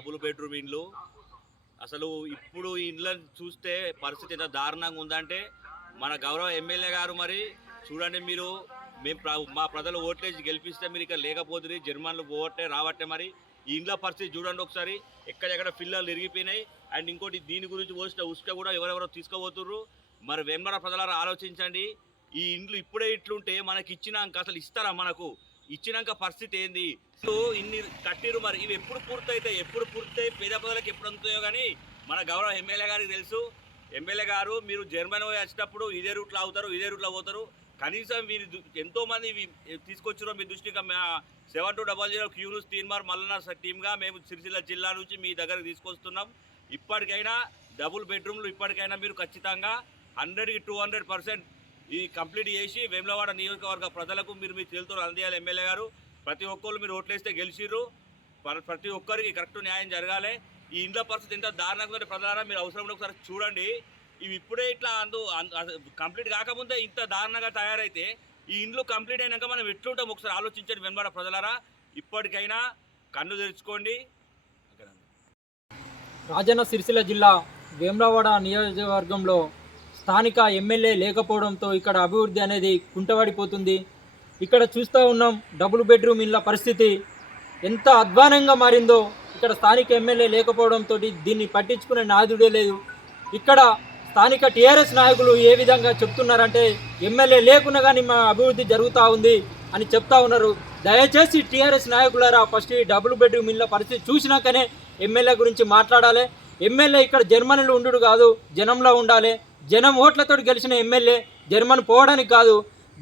Double bedroom ఇండ్లు. అసలు ఇప్పుడు ఈ ఇండ్లను చూస్తే పరిస్థితి ఎంత దారుణంగా ఉందంటే మన గౌరవ ఎమ్మెల్యే గారు మరి చూడండి మీరు, మా ప్రజలు ఓట్లేసి గెలిపిస్తే మీరు ఇక్కడ లేకపోతుంది, జర్మన్లు పోవట్టే రావట్టే. మరి ఈ ఇండ్ల పరిస్థితి చూడండి ఒకసారి, ఎక్కడెక్కడ పిల్లలు ఇరిగిపోయినాయి. అండ్ ఇంకోటి దీని గురించి పోసిన ఉసుక కూడా ఎవరెవరో తీసుకుపోతుర్రు. మరి వేమర ప్రజలారా ఆలోచించండి, ఈ ఇండ్లు ఇప్పుడే ఇట్లుంటే మనకి ఇచ్చినాక అసలు ఇస్తారా? మనకు ఇచ్చినాక పరిస్థితి ఏంది? సో ఇన్ని కట్టిరు, మరి ఇవి ఎప్పుడు పూర్తయి పేద ప్రజలకు ఎప్పుడు అందుతాయో కానీ మన గౌరవ ఎమ్మెల్యే గారికి తెలుసు. ఎమ్మెల్యే గారు మీరు జర్మనీ వచ్చేటప్పుడు ఇదే రూట్లో అవుతారు, ఇదే రూట్లో పోతారు. కనీసం మీరు ఎంతోమంది తీసుకొచ్చారో మీ దృష్టిగా 7200 క్యూన్యూస్ తీన్మార్ మల్లన్న టీమ్గా మేము సిరిసిల్ల జిల్లా నుంచి మీ దగ్గరకు తీసుకొస్తున్నాం. ఇప్పటికైనా డబుల్ బెడ్రూమ్లు ఇప్పటికైనా మీరు ఖచ్చితంగా 100కి 200% ఈ కంప్లీట్ చేసి వేములవాడ నియోజకవర్గ ప్రజలకు మీరు మీ చేతులతో అందియాలి. ఎమ్మెల్యే గారు ప్రతి ఒక్కరు మీరు ఓట్లేస్తే గెలిచిర్రు, ప్రతి ఒక్కరికి కరెక్ట్ న్యాయం జరగాలి. ఈ ఇంట్లో పరిస్థితి ఎంత దారుణంగా ఉంటే ప్రజలారా మీరు అవసరం ఒకసారి చూడండి. ఇవి ఇప్పుడే ఇట్లా కంప్లీట్ కాకముందే ఇంత దారుణంగా తయారైతే ఈ ఇండ్లు కంప్లీట్ అయినాక మనం ఎట్లుంటాం ఒకసారి ఆలోచించండి వెంబడ ప్రజలారా. ఇప్పటికైనా కన్ను తెరుచుకోండి. రాజన్న సిరిసిల్ల జిల్లా వేములవాడ నియోజకవర్గంలో స్థానిక ఎమ్మెల్యే లేకపోవడంతో ఇక్కడ అభివృద్ధి అనేది కుంటపడిపోతుంది. ఇక్కడ చూస్తూ ఉన్నాం డబుల్ బెడ్రూమ్ ఇళ్ళ పరిస్థితి ఎంత అధ్వానంగా మారిందో. ఇక్కడ స్థానిక ఎమ్మెల్యే లేకపోవడంతో దీన్ని పట్టించుకునే నాదుడే లేదు. ఇక్కడ స్థానిక టీఆర్ఎస్ నాయకులు ఏ విధంగా చెప్తున్నారంటే ఎమ్మెల్యే లేకున్నా కానీ మా అభివృద్ధి జరుగుతూ ఉంది అని చెప్తా ఉన్నారు. దయచేసి టీఆర్ఎస్ నాయకులారా ఫస్ట్ ఈ డబుల్ బెడ్రూమ్ ఇళ్ళ పరిస్థితి చూసినాకనే ఎమ్మెల్యే గురించి మాట్లాడాలి. ఎమ్మెల్యే ఇక్కడ జర్మనీలో ఉండు కాదు, జనంలో ఉండాలి. జనం ఓట్లతో గెలిచిన ఎమ్మెల్యే జర్మన్ పోవడానికి కాదు.